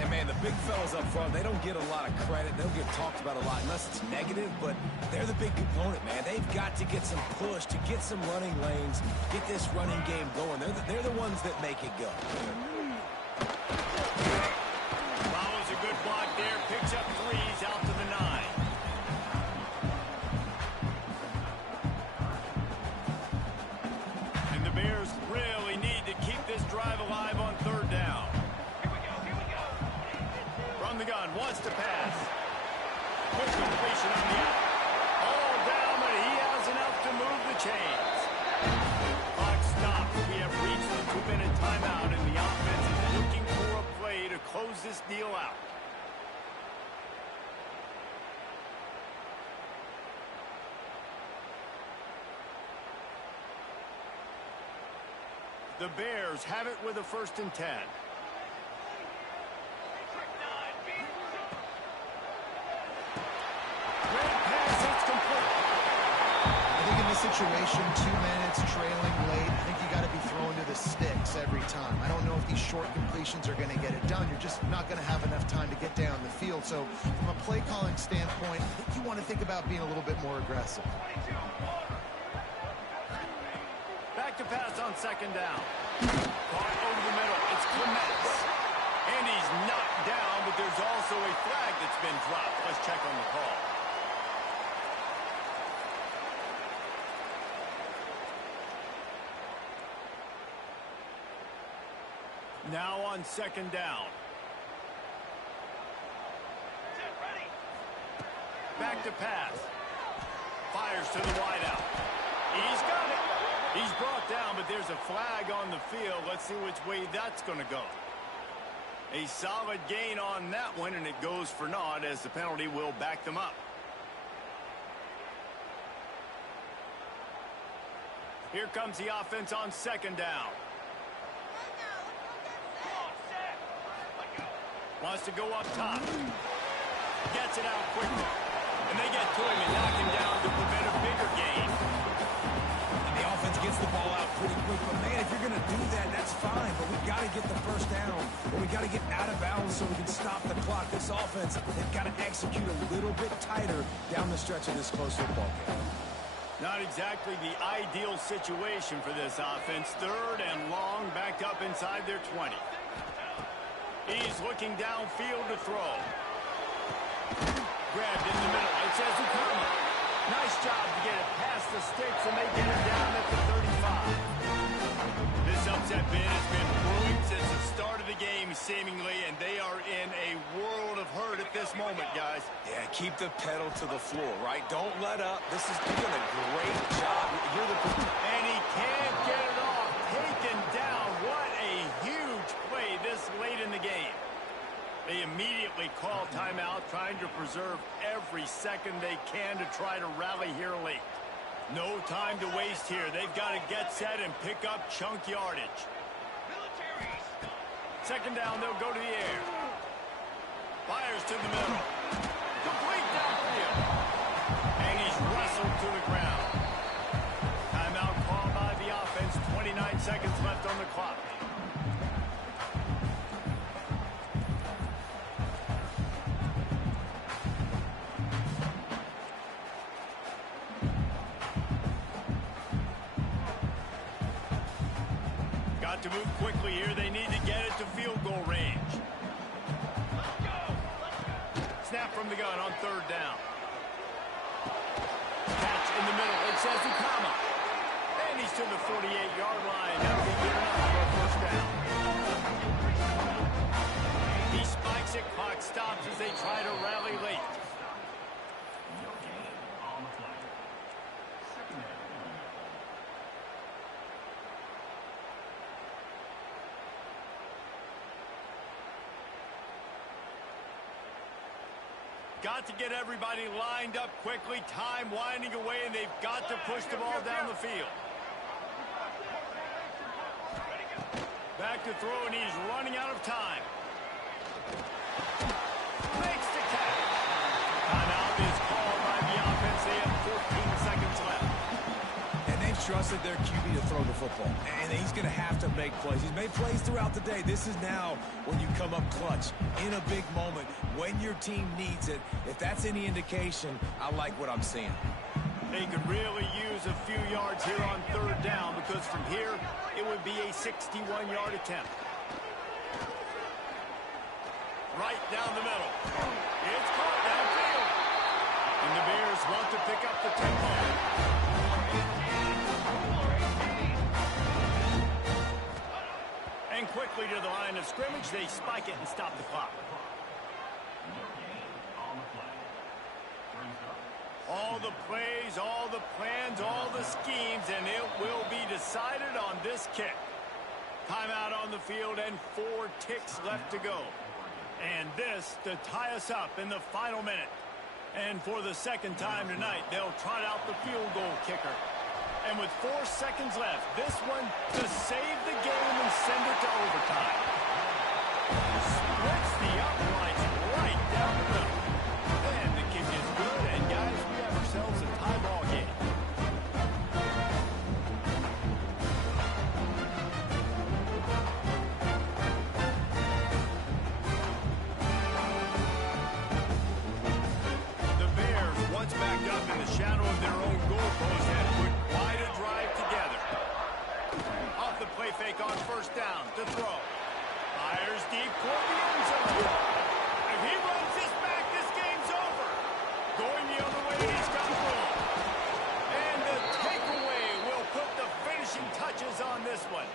And, man, the big fellas up front, they don't get a lot of credit. They don't get talked about a lot unless it's negative, but they're the big component, man. They've got to get some push, to get some running lanes, get this running game going. They're the ones that make it go. Follows a good block there, picks up 3s out to the 9. And the Bears really need to keep this drive alive on third down. From the gun, wants to pass. Quick completion on the out. All down, but he has enough to move the chains. Clock stopped. We have reached the 2-minute timeout, and the offense is looking for a play to close this deal out. The Bears have it with a 1st and 10. Great pass, it's complete. I think in this situation, 2 minutes trailing late, I think you got to be throwing to the sticks every time. I don't know if these short completions are going to get it done. You're just not going to have enough time to get down the field. So from a play calling standpoint, I think you want to think about being a little bit more aggressive. Back to pass on 2nd down. Caught over the middle. It's Clements. And he's knocked down, but there's also a flag that's been dropped. Let's check on the call. Now on 2nd down. Back to pass. Fires to the wideout. He's got it. He's brought down, but there's a flag on the field. Let's see which way that's going to go. A solid gain on that one, and it goes for naught as the penalty will back them up. Here comes the offense on 2nd down. Wants to go up top. Gets it out quickly. And they get to him and knock him down to prevent a bigger gain. And the offense gets the ball out pretty quick. But, man, if you're going to do that, that's fine. But we've got to get the 1st down. Or we've got to get out of bounds so we can stop the clock. This offense, they've got to execute a little bit tighter down the stretch of this close football game. Not exactly the ideal situation for this offense. 3rd and long, backed up inside their 20. He's looking downfield to throw. Grabbed in the middle. It's Ezukama. Nice job to get it past the sticks, and they get it down at the 35. This upset bid has been brewing since the start of the game, seemingly, and they are in a world of hurt at this moment, guys. Yeah, keep the pedal to the floor, right? Don't let up. This is doing a great job. You're the... And he can't get it off. Taken down. What a huge play this late in the game. They immediately call timeout, trying to preserve every second they can to try to rally here late. No time to waste here. They've got to get set and pick up chunk yardage. 2nd down, they'll go to the air. Fires to the middle. Complete downfield. And he's wrestled to the ground. Timeout called by the offense. 29 seconds left on the clock. Got to move quickly here. They need to get it to field goal range. Snap from the gun on 3rd down. Catch in the middle. It says Ukama. And he's to the 48-yard line. That'll be good enough for a 1st down. He spikes it. Clock stops as they try to rally late. Got to get everybody lined up quickly. Time winding away, and they've got to push the ball down the field. Back to throw, and he's running out of time. Makes the catch. Timeout is called by the offense. They have 14 seconds left. And they've trusted their QB to throw the football. And he's going to have to make plays. He's made plays throughout the day. This is now when you come up clutch in a big moment when your team needs it. If that's any indication, I like what I'm seeing. They could really use a few yards here on 3rd down, because from here, it would be a 61-yard attempt. Right down the middle. It's caught downfield. And the Bears want to pick up the tempo. And quickly to the line of scrimmage, they spike it and stop the clock. All the plays, all the plans, all the schemes, and it will be decided on this kick. Timeout on the field and 4 ticks left to go. And this to tie us up in the final minute. And for the 2nd time tonight, they'll trot out the field goal kicker. And with 4 seconds left, this one to save the game and send it to overtime. Splits the uprights right down the middle. And the kick is good, and guys, we have ourselves a tie ball game. The Bears, once backed up in the shadow of their own goalpost, had put quite a drive together. Off the play fake on first down to throw. Fires deep toward the end zone. If he runs this back, this game's over. Going the other way, he's got room. And the takeaway will put the finishing touches on this one.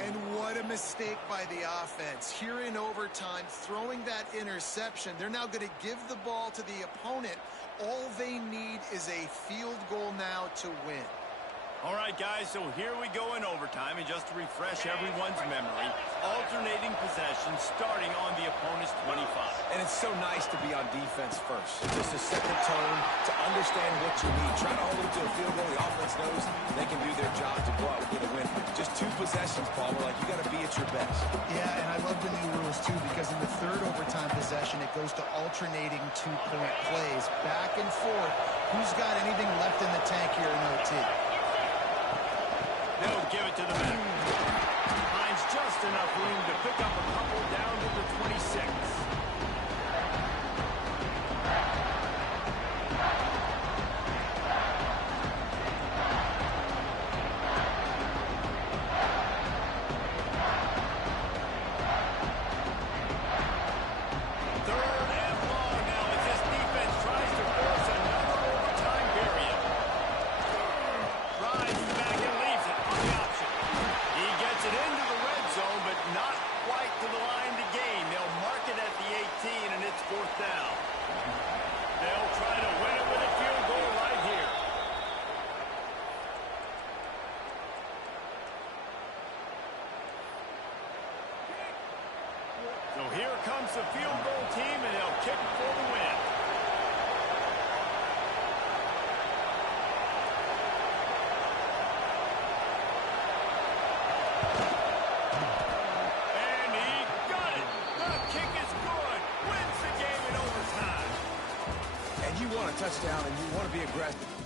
And what a mistake by the offense. Here in overtime, throwing that interception. They're now going to give the ball to the opponent. All they need is a field goal now to win. All right, guys, so here we go in overtime, and just to refresh everyone's memory, alternating possession starting on the opponent's 25. And it's so nice to be on defense first. Just to set the tone, to understand what you need. Try to hold them to a field goal. The offense knows they can do their job to go out and get a win. Just 2 possessions, Paul. We're like, you got to be at your best. Yeah, and I love the new rules, too, because in the third overtime possession, it goes to alternating 2-point plays. Back and forth. Who's got anything left in the tank here in OT? They'll give it to the back. Finds just enough room to pick up a couple down to the 26. Third and long now as this defense tries to force another overtime period. Drives back and leaves it on the option. He gets it into the red zone, but not quite to the line to gain. They'll mark it at the 18, and it's 4th down. They'll try to win it with a field goal right here. So here comes the field goal team, and they'll kick for the win. And he got it. The kick is good. Wins the game in overtime. And you want a touchdown, and you want to be aggressive.